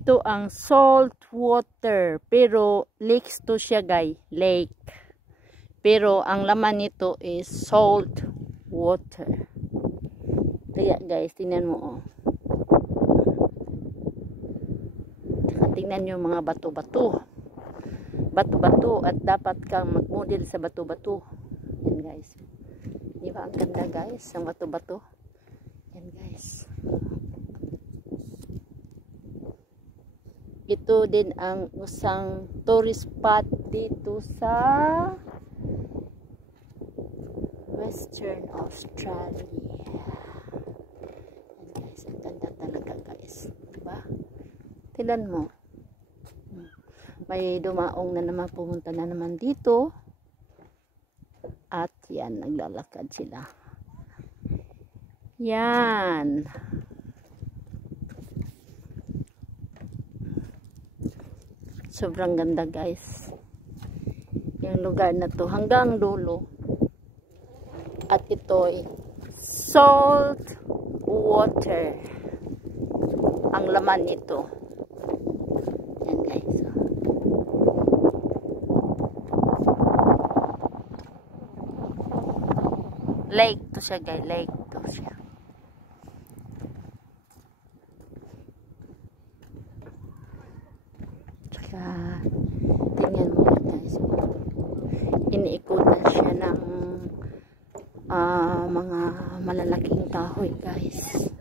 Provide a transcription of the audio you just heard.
Ito ang salt water, pero lakes to siya guys, lake. Pero ang laman nito is salt water. Kaya guys, tingnan mo oh. Tingnan nyo mga bato-bato. Bato-bato at dapat kang mag-model sa bato-bato. Yan guys. Di ba ang ganda guys, ang bato-bato? Yan guys. Ito din ang isang tourist spot dito sa Western Australia. Yan guys, ang ganda talaga guys. Diba? Tingnan mo. May dumaong na naman, pumunta na naman dito. At yan, naglalakad sila. Yan. Sobrang ganda guys. Yung lugar na to hanggang dulo. At ito'y salt water. Ang laman nito. Yan guys. Lake to siya guys. Lake to siya. Tsaka tingnan mo guys. Iniikutan siya ng mga malalaking kahoy guys.